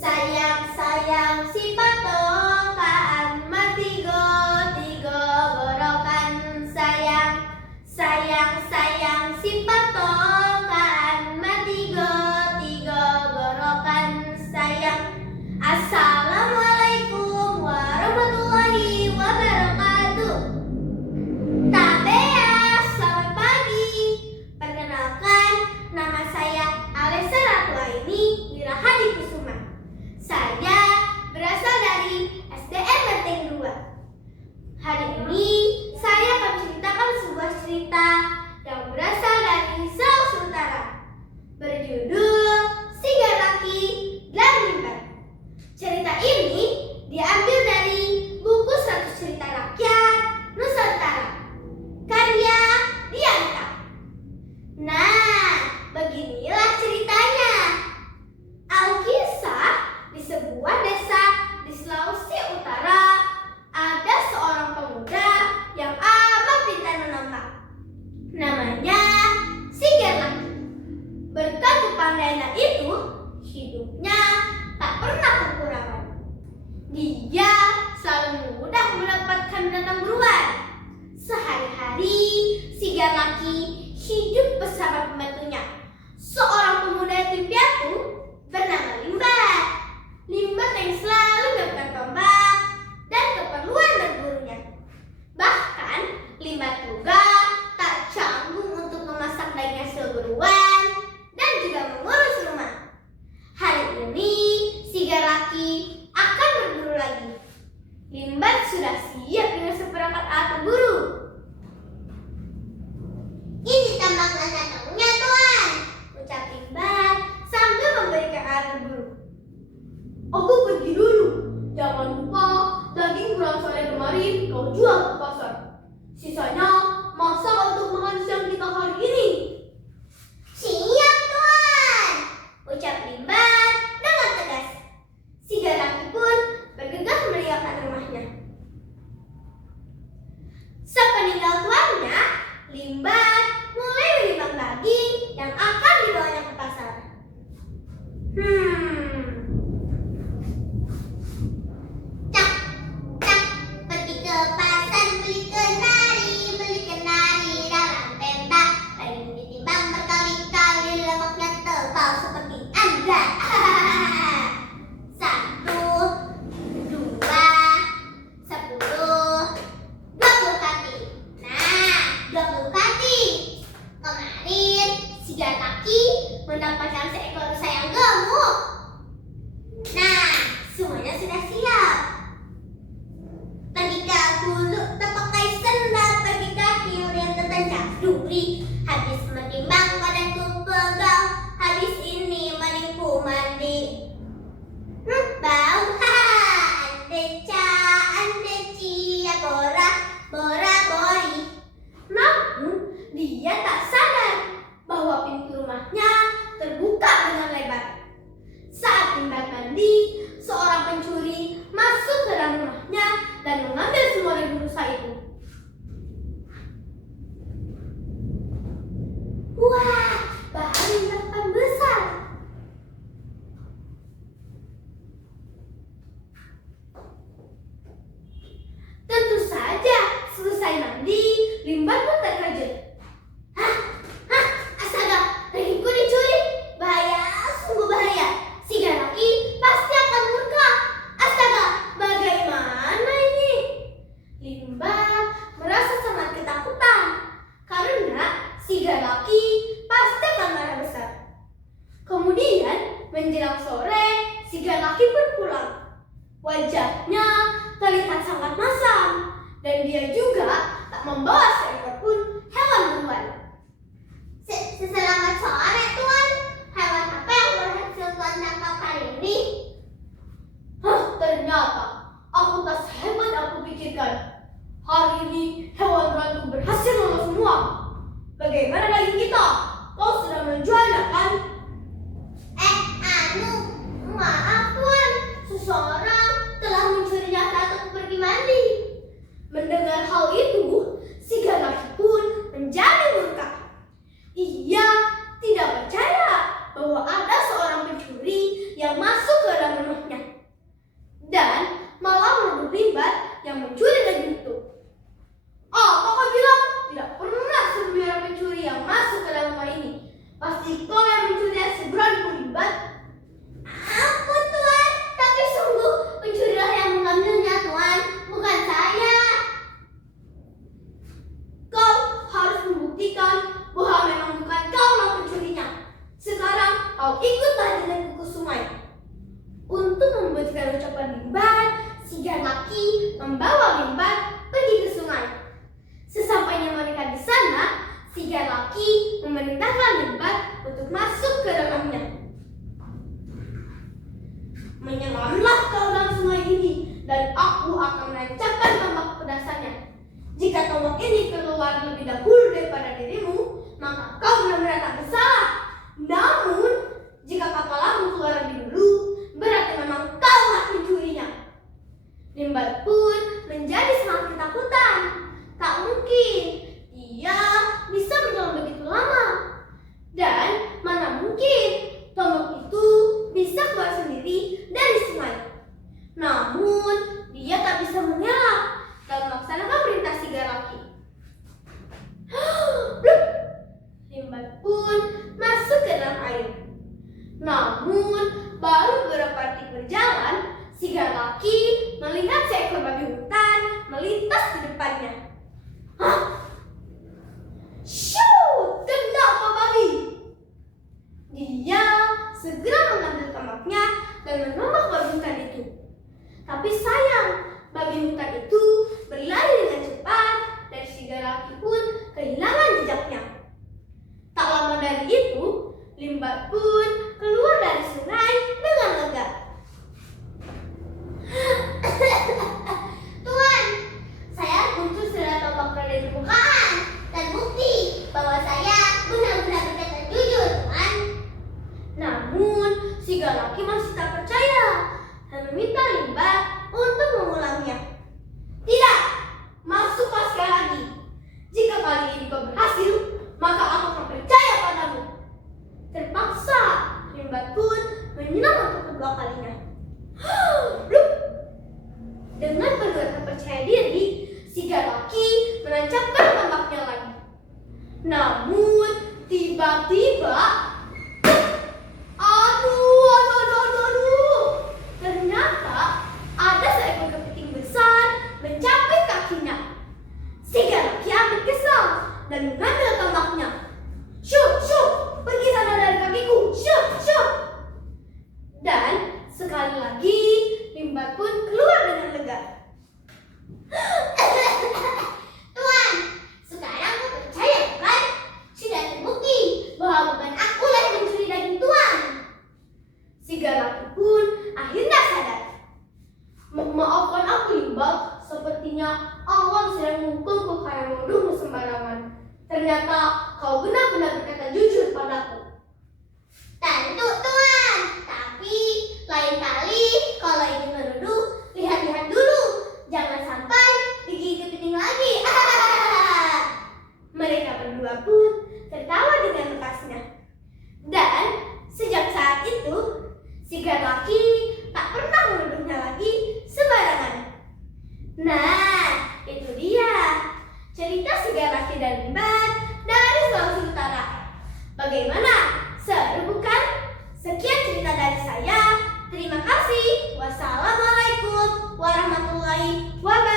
Sayang, sayang si patokan matigo tigo gorokan. Sayang, sayang, sayang si patokan matigo tigo gorokan. Sayang. Assalamualaikum warahmatullahi wabarakatuh. Tabea, selamat pagi. Perkenalkan, nama saya Alessa Ratuaini Wirahadi Kusuma. Saya berasal dari SDN Menteng 2. Hari ini saya akan menceritakan sebuah cerita yang berasal dari Sulawesi Utara, berjudul Si Galaki dan Limbat. Cerita ini diambil dari buku 100 Cerita Rakyat Nusantara, karya Dianta. Nah, beginilah ceritanya. Alkisah, di sebuah desa di Sulawesi Utara, ada seorang pemuda yang amat pintar menambak. Namanya Si Galaki. Berkat kepandaiannya itu, hidupnya tak pernah kekurangan. Dia selalu mudah mendapatkan binatang buruan. Sehari-hari Si Galaki hidup bersama pembantunya, seorang pemuda yatim piatu bernama Limbat. Limbat yang selalu melakukan tombak dan keperluan berburunya. Bahkan Limbat juga tak canggung untuk memasak daging hasil buruan dan juga mengurus rumah. Hari ini Si Galaki akan berburu lagi. Limbat sudah siap dengan seperangkat alat berburu. Ini tambang kantongnya, Tuan, ucap Limbat sambil memberikan alat berburu. Aku pergi dulu. Jangan lupa daging pulang sore kemarin kau jual ke pasar. Sisanya masak untuk makan siang kita hari ini. Siap, Tuan, ucap Limbat dengan tegas. Si Galaki pun bergegas meninggalkan rumahnya. Sepeninggal tuannya, Limbat mulai menimbang daging yang akan dibawanya ke pasar. Cak, cak, pergi ke pasar beli kenari dalam tenda. Daging ditimbang berkali-kali, lemaknya tebal seperti Anda. 1, 2, 10, 20 kaki. Nah, 20 kaki. Kemarin Si Galaki mendapatkan seekor rusa yang gemuk. Nah, semuanya sudah siap. Pergi ke hulu, terpakai sendal, pergi ke hilir yang tertancap duri. Habis menimbang badanku pegal, habis ini mendingku mandi. Bau, andeci, ya bora, bori. Namun dia tak sadar bahwa pintu rumahnya terbuka dengan lebar. Saat Limbat mandi, seorang pencuri masuk ke dalam rumahnya dan mengambil semua daging rusa itu. Wah, baru dapat besar. Tentu saja, selesai mandi, Limbat pun terkejut. Astaga, dagingku dicuri. Bahaya, sungguh bahaya. Si Galaki pasti akan murka. Astaga, bagaimana ini? Limbat merasa sangat ketakutan karena Si Galaki pasti akan marah besar. Kemudian menjelang sore, Si Galaki pun pulang. Wajahnya terlihat sangat masam dan dia juga tak membawa seekor pun hewan buruan. Selamat sore, Tuan. Hewan apa yang berhasil Tuan tangkap hari ini? Ternyata aku tak sehebat aku pikirkan. Hari ini hewan randu berhasil lolos semua. Bagaimana daging kita? Kau sudah menjualnya kan? Maaf, Tuan. Seseorang telah mencurinya saat aku pergi mandi. Mendengar hal itu, Si Galaki pun menjadi murka. Ia tidak percaya bahwa ada seorang pencuri yang masuk ke dalam rumah laki membawa Limbat pergi ke sungai. Sesampainya mereka di sana, si laki memerintahkan Limbat untuk masuk ke dalamnya. Menyelamlah kau dalam sungai ini, dan aku akan menancapkan tombak pedasannya. Jika tombak ini keluar lebih dahulu daripada dirimu, maka kau benar-benar tak bersalah. Namun, jika kapalmu keluar lebih dulu, berarti memang kau lah pencurinya. Limbat pun menjadi sangat ketakutan. Tak mungkin dia bisa menyelam begitu lama. Dan mana mungkin tombak itu bisa keluar sendiri dari sungai. Namun, dia tak bisa mengelak dan melaksanakan perintah si laki. Limbat pun masuk ke dalam air. Namun, baru beberapa detik berjalan, si laki melihat seekor babi hutan melintas di depannya. Hah? Shoo! Kenapa babi? Dia segera mengambil tombaknya dan menombak babi hutan itu. Tapi sayang, babi hutan itu berlari dengan cepat dan si laki pun kehilangan jejaknya. Tak lama dari itu, Limbat pun keluar dari sungai dengan lega. Tuan, saya muncul sudah tombak dari permukaan dan bukti bahwa saya benar-benar berkata jujur, Tuan. Namun, si laki masih tak percaya dan meminta Limbat untuk mengulangnya. Tidak, masuklah sekali lagi. Jika kali ini kau berhasil, maka aku akan percaya padamu. Terpaksa, Limbat pun menyelam untuk kedua kalinya. Dengan penuh percaya diri, si laki menancapkan tombaknya lagi. Namun, tiba-tiba, aduh, ternyata ada seekor kepiting besar mencapit kakinya. Si laki amat kesal dan mengambil tombaknya. Syuk, pergi sana dari kakiku, syuk. Dan sekali lagi, Limbat pun keluar dengan lega. Tuan, sekarang kau percaya bukan? Sudah terbukti bahwa bukan aku yang mencuri daging Tuan. Si laki pun akhirnya sadar. Maafkan aku, Limbat. Sepertinya alam sedang menghukumku karena menuduhmu sembarangan. Ternyata kau benar-benar berkata jujur padaku. Tentu, Tuan. Tapi lain kali kalau ingin menuduh, lihat-lihat dulu. Jangan sampai digigit kepiting lagi. Mereka berdua pun tertawa dengan lepasnya. Dan sejak saat itu, si laki tak pernah menuduhnya lagi sembarangan. Nah, itu dia cerita si laki dan Limbat dari Sulawesi Utara. Bagaimana? Seru bukan? Sekian cerita dari saya. Terima kasih. Wassalamualaikum warahmatullahi wabarakatuh.